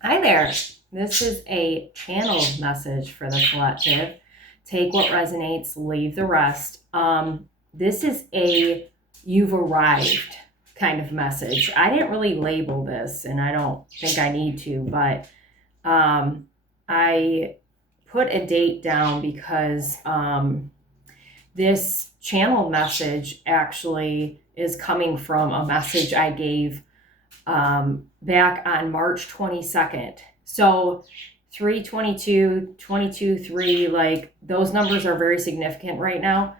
Hi there. This is a channeled message for the collective. Take what resonates, leave the rest. This is a you've arrived kind of message. I didn't really label this, and I don't think I need to, but I put a date down because this channel message actually is coming from a message I gave back on March 22nd. So 322, 22, 3, like those numbers are very significant right now.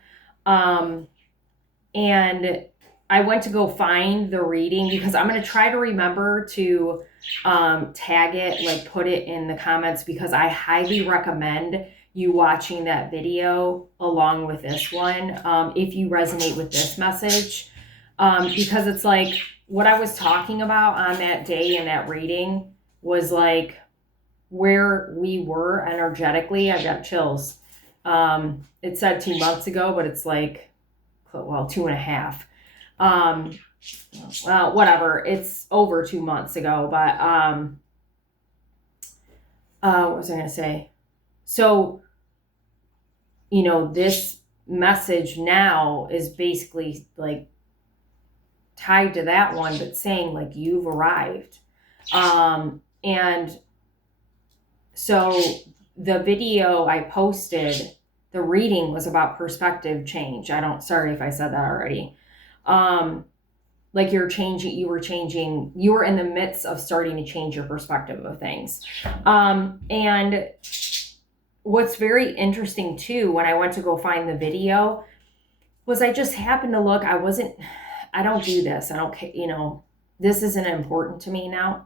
And I went to go find the reading because I'm going to try to remember to tag it, like put it in the comments, because I highly recommend you watching that video along with this one if you resonate with this message. Because it's like what I was talking about on that day in that reading was like where we were energetically. I got chills. It said 2 months ago, but it's like, well, 2.5. Well, whatever. It's over 2 months ago, but what was I going to say? So, this message now is basically like tied to that one, but saying like you've arrived. And so the video I posted, the reading was about perspective change. Sorry if I said that already. Like you were in the midst of starting to change your perspective of things. And what's very interesting too, when I went to go find the video, was I just happened to look. I don't do this. I don't, this isn't important to me now.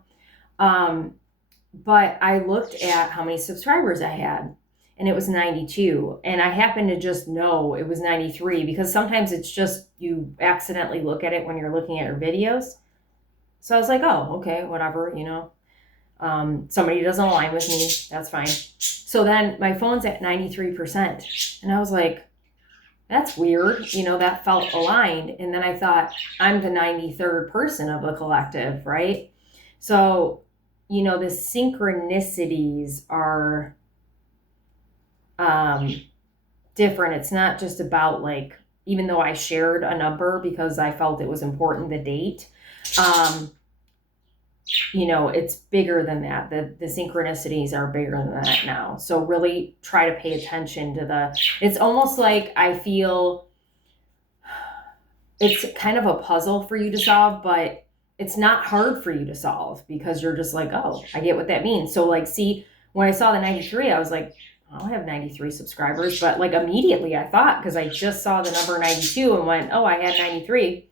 But I looked at how many subscribers I had, and it was 92. And I happened to just know it was 93 because sometimes it's just you accidentally look at it when you're looking at your videos. So I was like, oh, okay, whatever, somebody doesn't align with me. That's fine. So then my phone's at 93%. And I was like, that's weird. That felt aligned. And then I thought, I'm the 93rd person of the collective, right? So, the synchronicities are different. It's not just about like, even though I shared a number because I felt it was important, the date, it's bigger than that. The synchronicities are bigger than that now. So really try to pay attention to it's almost like I feel it's kind of a puzzle for you to solve, but it's not hard for you to solve because you're just like, oh, I get what that means. So like, see, when I saw the 93, I was like, I'll have 93 subscribers, but like immediately I thought, because I just saw the number 92 and went, oh, I had 93.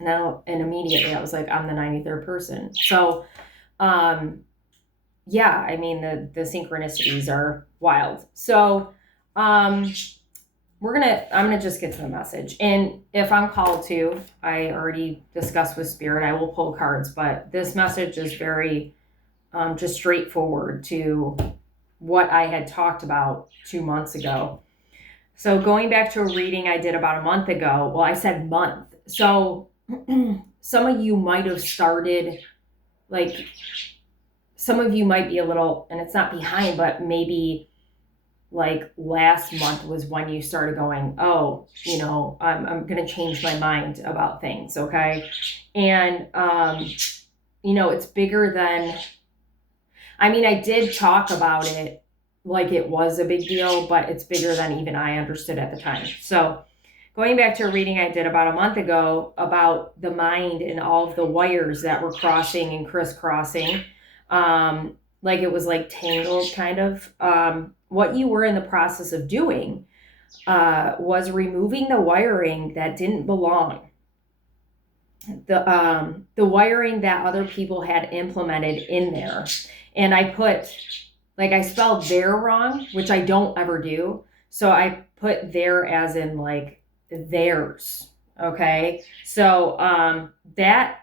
And immediately I was like, I'm the 93rd person. So, yeah, I mean, the synchronicities are wild. So, I'm gonna just get to the message. And if I'm called to, I already discussed with Spirit, I will pull cards, but this message is very just straightforward to what I had talked about 2 months ago. So going back to a reading I did about a month ago, well, I said month. So some of you might have started, like, some of you might be a little, and it's not behind, but maybe like last month was when you started going, oh, I'm going to change my mind about things. Okay. And, it's bigger than, I did talk about it like it was a big deal, but it's bigger than even I understood at the time. So going back to a reading I did about a month ago about the mind and all of the wires that were crossing and crisscrossing, like it was like tangled kind of, what you were in the process of doing was removing the wiring that didn't belong. The wiring that other people had implemented in there. And I spelled there wrong, which I don't ever do. So I put there as in like theirs. Okay. So that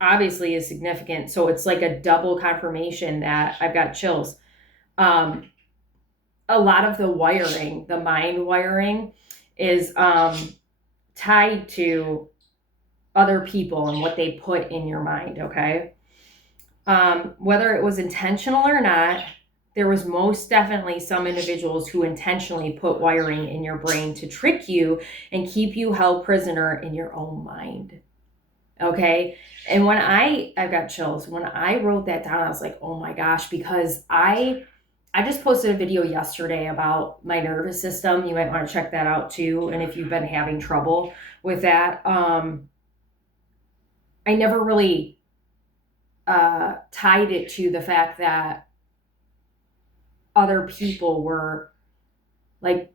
obviously is significant. So it's like a double confirmation that I've got chills. A lot of the wiring, the mind wiring, is tied to other people and what they put in your mind, okay? Whether it was intentional or not, there was most definitely some individuals who intentionally put wiring in your brain to trick you and keep you held prisoner in your own mind. Okay. And when I've got chills, when I wrote that down, I was like, oh my gosh, because I just posted a video yesterday about my nervous system. You might want to check that out too. And if you've been having trouble with that, I never really tied it to the fact that other people were like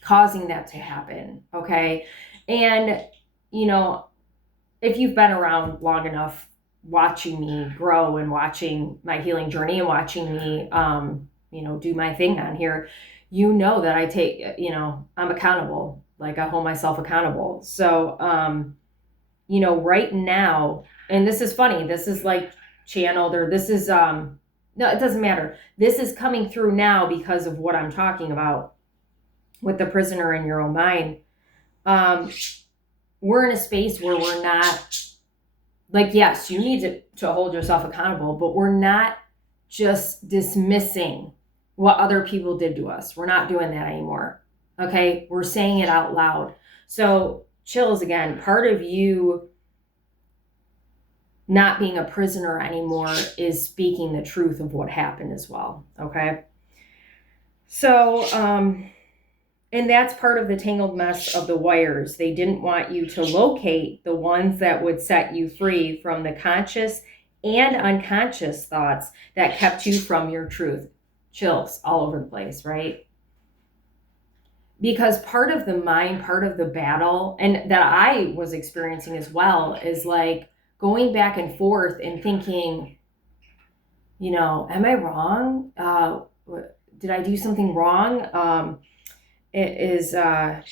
causing that to happen. Okay. And, you know, if you've been around long enough watching me grow and watching my healing journey and watching me, do my thing on here, you know that I take, I'm accountable. Like I hold myself accountable. So, right now, and this is funny, this is like channeled, or this is, no, it doesn't matter. This is coming through now because of what I'm talking about with the prisoner in your own mind. We're in a space where we're not, like, yes, you need to hold yourself accountable, but we're not just dismissing what other people did to us. We're not doing that anymore. Okay. We're saying it out loud. So chills again, part of you not being a prisoner anymore is speaking the truth of what happened as well. Okay. So, and that's part of the tangled mess of the wires. They didn't want you to locate the ones that would set you free from the conscious and unconscious thoughts that kept you from your truth. Chills all over the place, right? Because part of the mind, part of the battle, and that I was experiencing as well, is like going back and forth and thinking, am I wrong? Did I do something wrong? It is like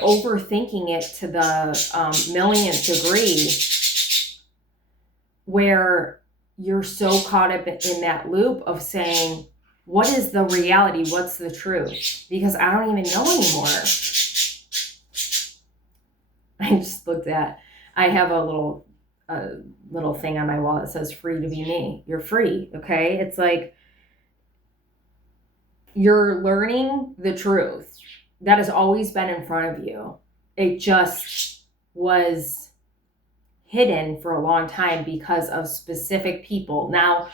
overthinking it to the millionth degree, where you're so caught up in that loop of saying, what is the reality? What's the truth? Because I don't even know anymore. I just looked at, I have a little thing on my wall that says free to be me. You're free. Okay. It's like, you're learning the truth that has always been in front of you. It just was hidden for a long time because of specific people. Now,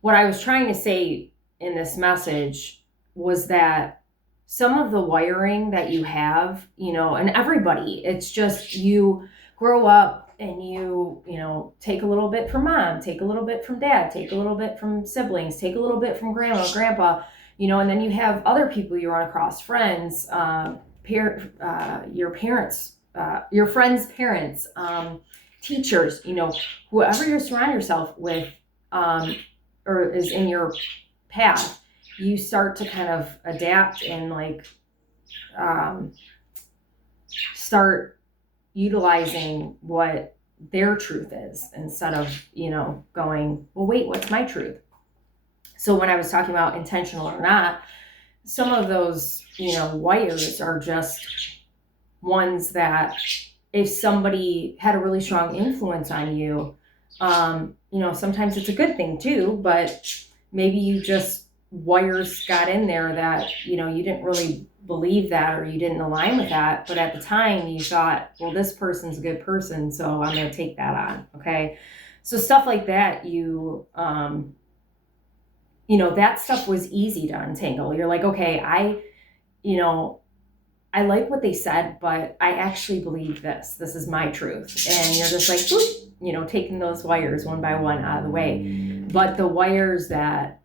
what I was trying to say in this message was that some of the wiring that you have, and everybody, it's just you grow up and you take a little bit from mom, take a little bit from dad, take a little bit from siblings, take a little bit from grandma, grandpa, and then you have other people you run across, friends, your parents, your friends' parents, teachers, whoever you surround yourself with, or is in your path, you start to kind of adapt and start utilizing what their truth is instead of, going, well, wait, what's my truth? So when I was talking about intentional or not, some of those, wires are just ones that if somebody had a really strong influence on you, sometimes it's a good thing too, but maybe you just wires got in there that, you didn't really believe that, or you didn't align with that. But at the time you thought, well, this person's a good person, so I'm going to take that on. Okay. So stuff like that, that stuff was easy to untangle. You're like, okay, I like what they said, but I actually believe this. This is my truth. And you're just like, whoop, taking those wires one by one out of the way. But the wires that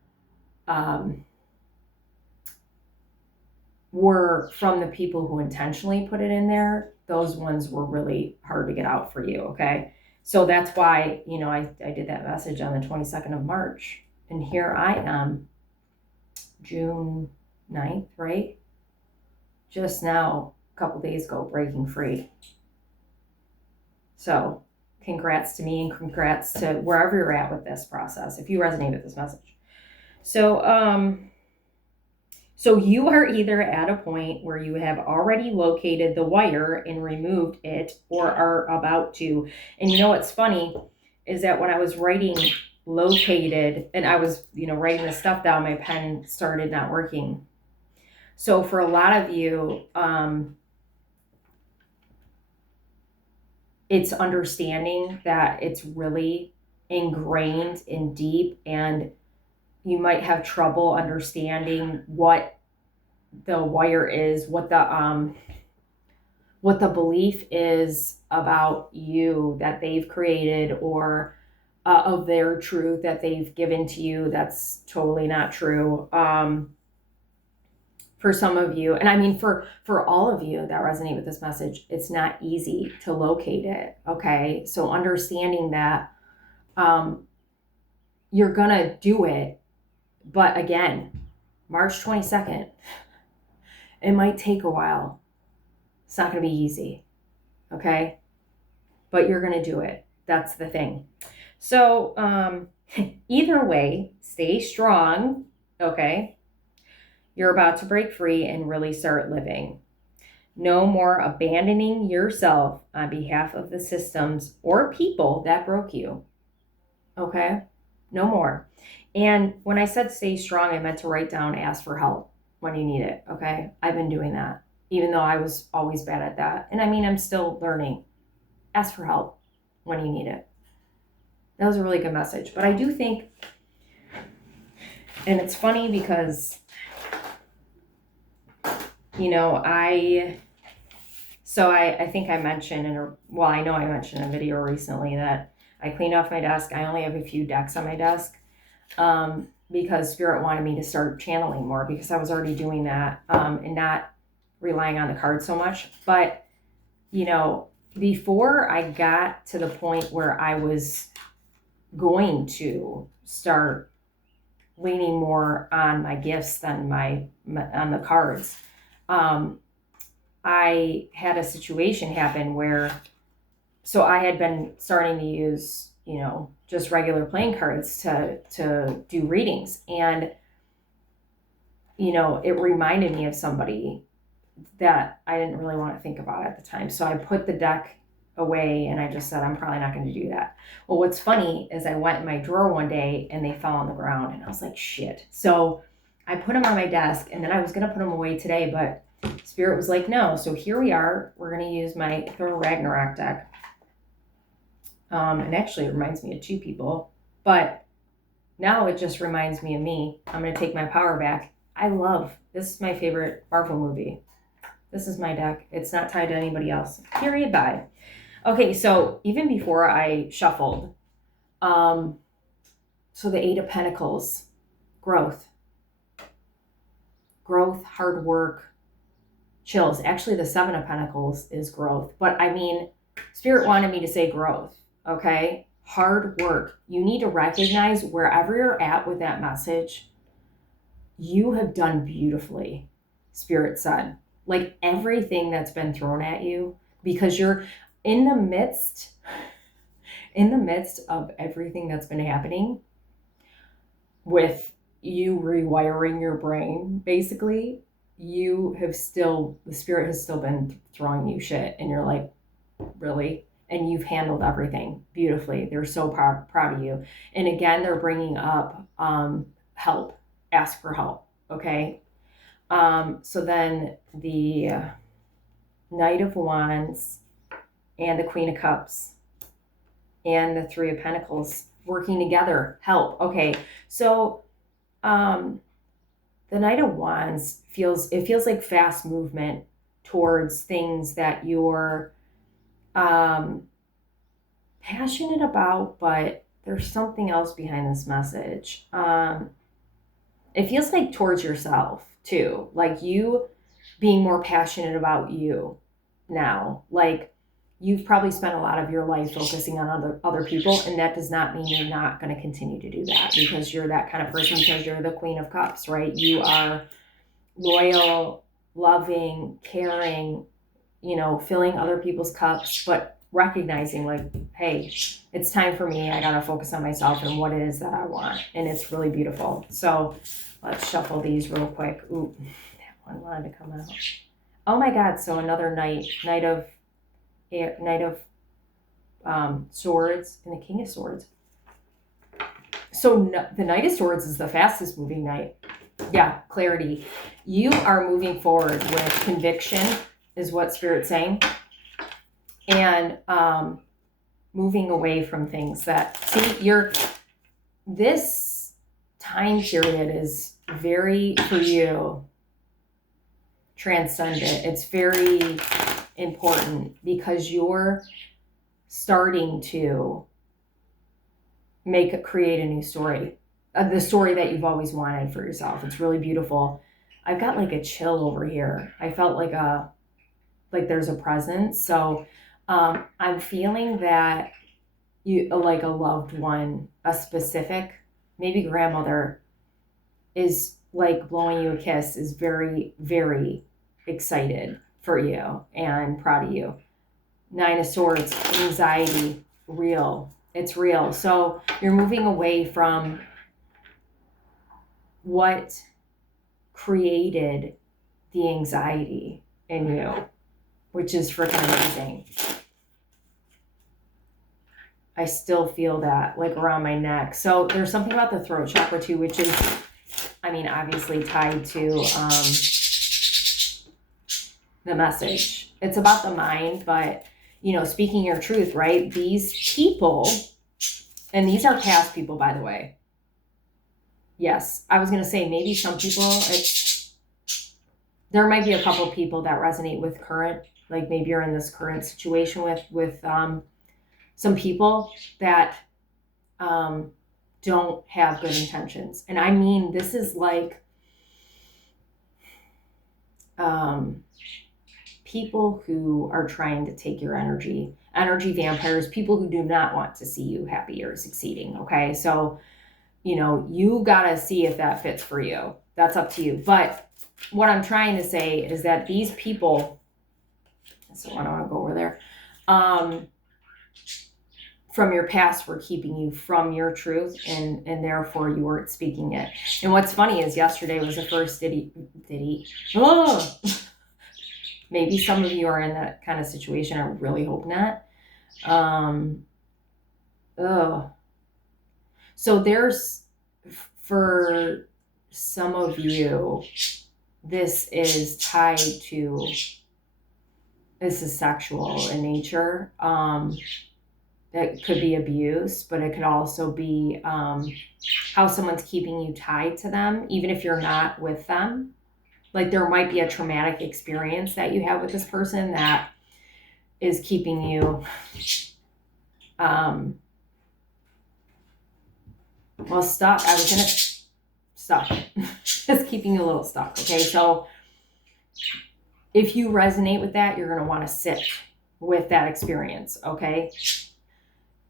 were from the people who intentionally put it in there, those ones were really hard to get out for you. Okay. So that's why, I did that message on the 22nd of March. And here I am, June 9th, right? Just now, a couple days ago, breaking free. So congrats to me and congrats to wherever you're at with this process, if you resonate with this message. So, so you are either at a point where you have already located the wire and removed it, or are about to. And what's funny? is that when I was writing located and I was, writing this stuff down, my pen started not working. So for a lot of you, it's understanding that it's really ingrained and deep, and you might have trouble understanding what the wire is, what the belief is about you that they've created, or of their truth that they've given to you. That's totally not true. For some of you, and I mean for all of you that resonate with this message, it's not easy to locate it. Okay, so understanding that you're gonna do it, but again, March 22nd, it might take a while. It's not gonna be easy. Okay, but you're gonna do it. That's the thing. So either way, stay strong. Okay, you're about to break free and really start living. No more abandoning yourself on behalf of the systems or people that broke you. Okay? No more. And when I said stay strong, I meant to write down ask for help when you need it. Okay? I've been doing that, even though I was always bad at that. And I mean, I'm still learning. Ask for help when you need it. That was a really good message. But I do think, and it's funny because, I think I mentioned I know I mentioned in a video recently that I cleaned off my desk. I only have a few decks on my desk because Spirit wanted me to start channeling more, because I was already doing that and not relying on the cards so much. But, before I got to the point where I was going to start leaning more on my gifts than on the cards, I had a situation happen where, so I had been starting to use, just regular playing cards to do readings. And, it reminded me of somebody that I didn't really want to think about at the time. So I put the deck away and I just said, I'm probably not going to do that. Well, what's funny is I went in my drawer one day and they fell on the ground and I was like, shit. So I put them on my desk and then I was going to put them away today, but Spirit was like, no. So here we are. We're going to use my Thor Ragnarok deck. And actually it reminds me of two people, but now it just reminds me of me. I'm going to take my power back. This is my favorite Marvel movie. This is my deck. It's not tied to anybody else. Period. Bye. Okay, so even before I shuffled, so the Eight of Pentacles, growth, hard work, chills. Actually, the Seven of Pentacles is growth. But I mean, Spirit wanted me to say growth, okay? Hard work. You need to recognize wherever you're at with that message, you have done beautifully, Spirit said. Like everything that's been thrown at you, because you're in the midst of everything that's been happening with you rewiring your brain, basically, the Spirit has still been throwing you shit and you're like, really? And you've handled everything beautifully. They're so proud of you. And again, they're bringing up help, ask for help. Okay. So then the Knight of Wands and the Queen of Cups and the Three of Pentacles working together, help. Okay. So, the Knight of Wands feels like fast movement towards things that you're, passionate about, but there's something else behind this message. It feels like towards yourself too, like you being more passionate about you now. Like you've probably spent a lot of your life focusing on other people, and that does not mean you're not going to continue to do that, because you're that kind of person, because you're the Queen of Cups, right? You are loyal, loving, caring, filling other people's cups, but recognizing like, hey, it's time for me. I got to focus on myself and what it is that I want. And it's really beautiful. So let's shuffle these real quick. Ooh, that one wanted to come out. Oh my God. So another Knight of Swords and the King of Swords. So the Knight of Swords is the fastest moving knight. Yeah, clarity. You are moving forward with conviction is what Spirit's saying. And moving away from things that, this time period is very, for you, transcendent. It's very important because you're starting to create a new story, the story that you've always wanted for yourself. It's really beautiful. I've got like a chill over here. I felt like there's a presence. So I'm feeling that you, like a loved one, a specific, maybe grandmother, is like blowing you a kiss, is very, very excited for you and proud of you. Nine of Swords, anxiety, real. It's real. So you're moving away from what created the anxiety in you, which is freaking amazing. I still feel that like around my neck. So there's something about the throat chakra too, which is, obviously tied to the message. It's about the mind, but speaking your truth, right? These people, and these are past people, by the way. Yes, I was going to say maybe some people, there might be a couple people that resonate with current, like maybe you're in this current situation with some people that don't have good intentions. And this is like people who are trying to take your energy vampires, people who do not want to see you happy or succeeding. Okay. So, you gotta see if that fits for you. That's up to you. But what I'm trying to say is that these people, so I don't want to go over there, from your past were keeping you from your truth, and therefore you weren't speaking it. And what's funny is yesterday was the first ditty. Oh! Maybe some of you are in that kind of situation. I really hope not. So there's, for some of you, this is tied to, this is sexual in nature. That could be abuse, but it could also be how someone's keeping you tied to them, even if you're not with them. Like there might be a traumatic experience that you have with this person that is keeping you, stuck. I was going to stuck. Just keeping you a little stuck. Okay. So if you resonate with that, you're going to want to sit with that experience. Okay.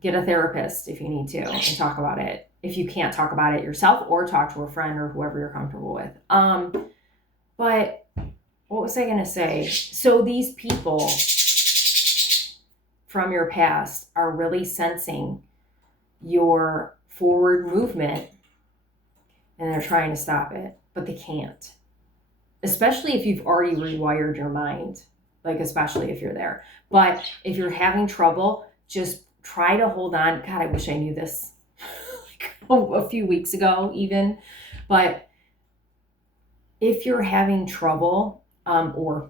Get a therapist if you need to and talk about it. If you can't talk about it yourself, or talk to a friend or whoever you're comfortable with. But what was I going to say? So these people from your past are really sensing your forward movement, and they're trying to stop it, but they can't. Especially if you've already rewired your mind, like especially if you're there. But if you're having trouble, just try to hold on. God, I wish I knew this like a few weeks ago even. But if you're having trouble, or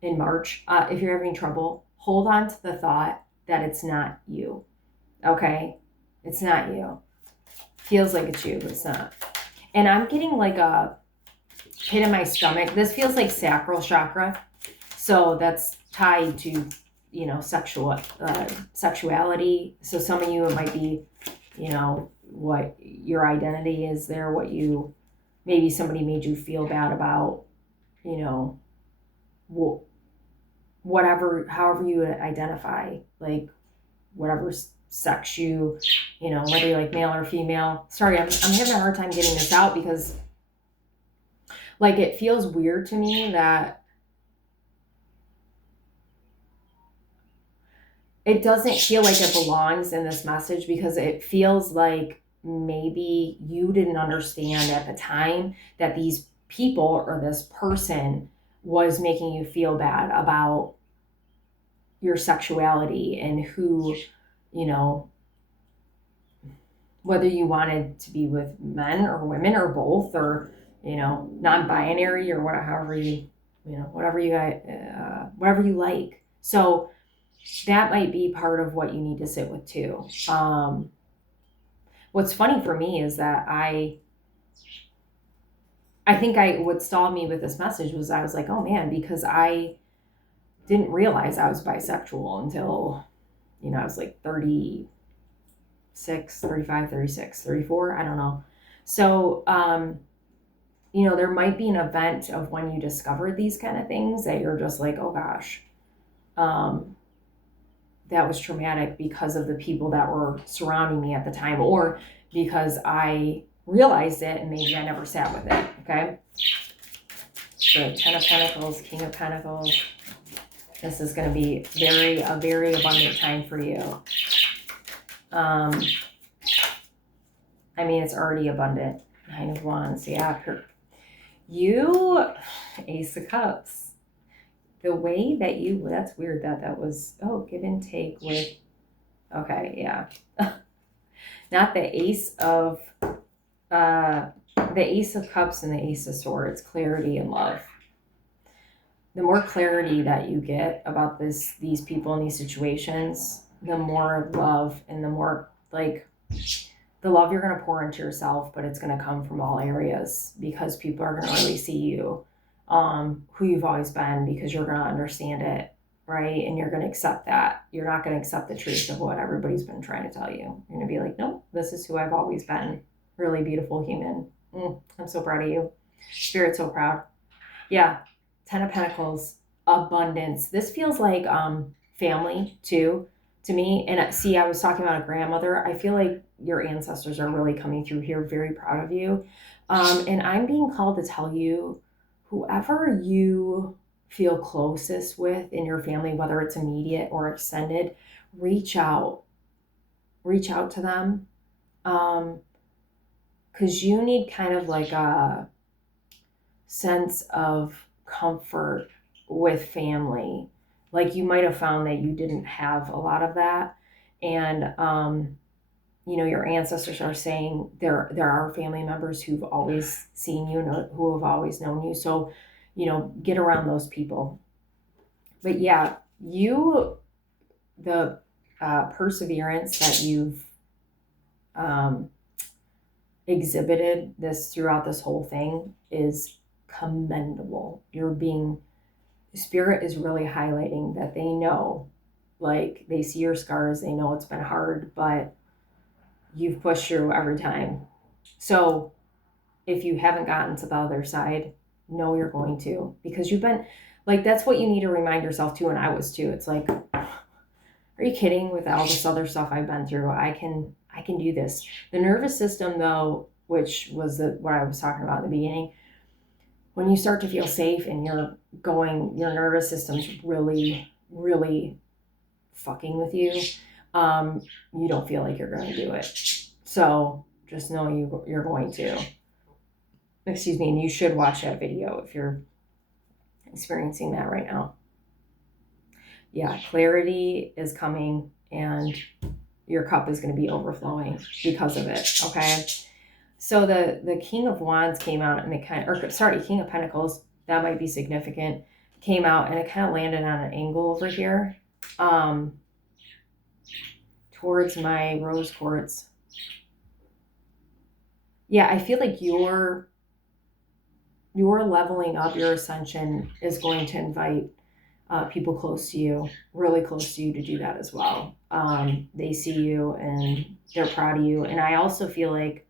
in March, if you're having trouble, hold on to the thought that it's not you. Okay? It's not you. Feels like it's you, but it's not. And I'm getting like a hit in my stomach. This feels like sacral chakra. So that's tied to, sexuality. So some of you, it might be, what your identity is there, maybe somebody made you feel bad about, whatever, however you identify, like whatever sex you, whether you're like male or female. Sorry, I'm having a hard time getting this out because like it feels weird to me that it doesn't feel like it belongs in this message, because it feels like maybe you didn't understand at the time that these people or this person was making you feel bad about your sexuality and who, you know, whether you wanted to be with men or women or both, or, you know, non-binary or whatever, however you, you know, whatever you whatever you like. So that might be part of what you need to sit with too. What's funny for me is that I think what stalled me with this message was I was like, oh man, because I didn't realize I was bisexual until, you know, I was like 36, 35, 36, 34. I don't know. So, you know, there might be an event of when you discovered these kind of things that you're just like, oh gosh, that was traumatic because of the people that were surrounding me at the time, or because I realized it and maybe I never sat with it. Okay. So 10 of Pentacles, King of Pentacles. This is going to be a very abundant time for you. I mean, it's already abundant. Nine of Wands. Yeah. You, Ace of Cups. The way that you, that's weird that was, oh, give and take with, okay, yeah. Not the Ace of Cups and the Ace of Swords, clarity and love. The more clarity that you get about these people and these situations, the more love and the more, like, the love you're going to pour into yourself, but it's going to come from all areas because people are going to really see you, who you've always been, because you're going to understand it, right? And you're going to accept that. You're not going to accept the truth of what everybody's been trying to tell you. You're going to be like, nope, this is who I've always been. Really beautiful human. I'm so proud of you. Spirit's so proud. Yeah. 10 of Pentacles, abundance. This feels like family too, to me. And see, I was talking about a grandmother. I feel like your ancestors are really coming through here. Very proud of you. And I'm being called to tell you, whoever you feel closest with in your family, whether it's immediate or extended, reach out to them. Because you need kind of like a sense of comfort with family. Like you might have found that you didn't have a lot of that. And, you know, your ancestors are saying there are family members who've always seen you, who have always known you. So, you know, get around those people. But yeah, the perseverance that you've exhibited throughout this whole thing is commendable. Spirit is really highlighting that they know, like they see your scars, they know it's been hard, but you've pushed through every time. So if you haven't gotten to the other side, know you're going to, because you've been like, that's what you need to remind yourself too. And I was too. It's like, are you kidding? With all this other stuff I've been through, I can do this. The nervous system though, which was what I was talking about in the beginning, when you start to feel safe and your nervous system's really, really fucking with you, you don't feel like you're going to do it. So just know you're going to. Excuse me, and you should watch that video if you're experiencing that right now. Yeah, clarity is coming and your cup is going to be overflowing because of it, okay? So the King of Wands came out and King of Pentacles, that might be significant, came out and it kind of landed on an angle over here, towards my rose quartz. Yeah, I feel like your leveling up, your ascension is going to invite people close to you, really close to you, to do that as well. They see you and they're proud of you. And I also feel like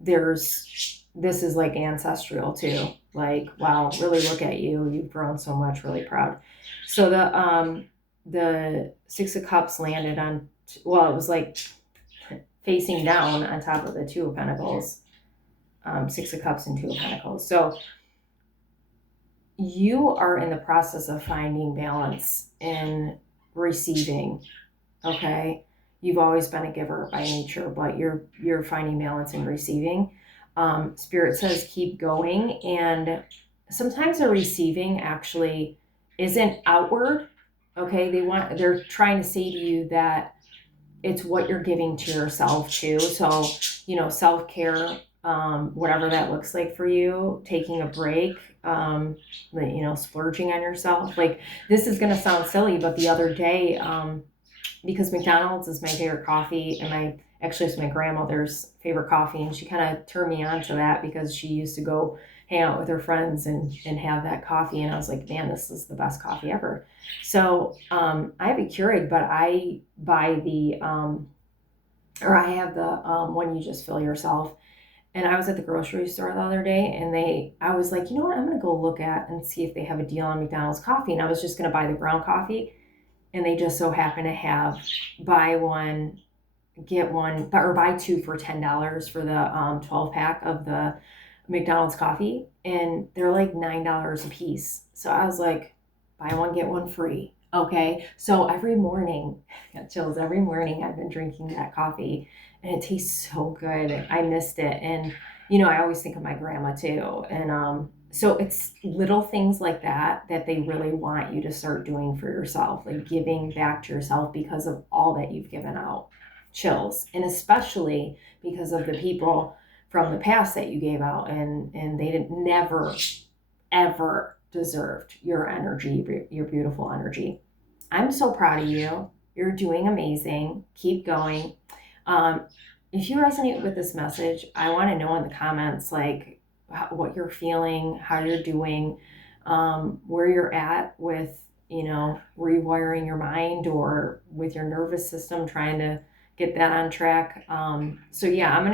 this is like ancestral too. Like, wow, really look at you. You've grown so much, really proud. So the Six of Cups landed on, it was like facing down on top of the Two of Pentacles. Six of Cups and Two of Pentacles. So you are in the process of finding balance in receiving, okay? You've always been a giver by nature, but you're finding balance in receiving. Spirit says keep going, and sometimes the receiving actually isn't outward. Okay. They're trying to say to you that it's what you're giving to yourself too. So, self-care, whatever that looks like for you, taking a break, splurging on yourself. Like, this is going to sound silly, but the other day, because McDonald's is my favorite coffee, and it's my grandmother's favorite coffee, and she kind of turned me on to that because she used to go hang out with her friends and have that coffee, and I was like, man, this is the best coffee ever. So I have a Keurig, but I buy I have the one you just fill yourself. And I was at the grocery store the other day, and I was like, you know what, I'm gonna go look at and see if they have a deal on McDonald's coffee, and I was just gonna buy the ground coffee, and they just so happen to have buy one get one, or buy two for $10 for the 12 pack of the McDonald's coffee, and they're like $9 a piece. So I was like, buy one get one free. Okay, so every morning, got chills. Every morning I've been drinking that coffee, and it tastes so good. I missed it, and I always think of my grandma too, and so it's little things like that they really want you to start doing for yourself, like giving back to yourself because of all that you've given out. Chills, and especially because of the people from the past that you gave out, and they didn't never ever deserved your energy, your beautiful energy. I'm so proud of you. You're doing amazing. Keep going. If you resonate with this message, I want to know in the comments, like, what you're feeling, how you're doing, where you're at with, rewiring your mind, or with your nervous system, trying to get that on track. So yeah, I'm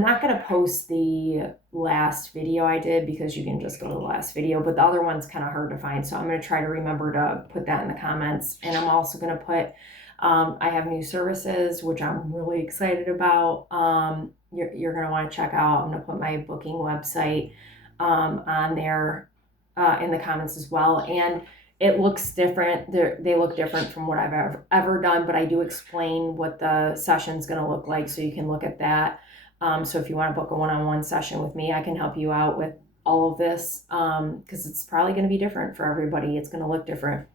not going to post the last video I did, because you can just go to the last video, but the other one's kind of hard to find. So I'm going to try to remember to put that in the comments. And I'm also going to put, I have new services, which I'm really excited about. You're going to want to check out. I'm going to put my booking website on there in the comments as well. And it looks different. They look different from what I've ever done, but I do explain what the session's going to look like, so you can look at that. So if you want to book a one-on-one session with me, I can help you out with all of this, because it's probably going to be different for everybody. It's going to look different.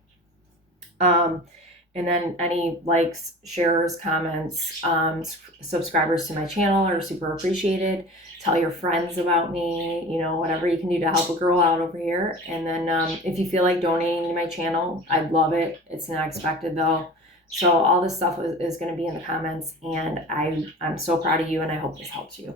And then any likes, shares, comments, subscribers to my channel are super appreciated. Tell your friends about me, whatever you can do to help a girl out over here. And then if you feel like donating to my channel, I'd love it. It's not expected though. So all this stuff is going to be in the comments, and I'm so proud of you, and I hope this helps you.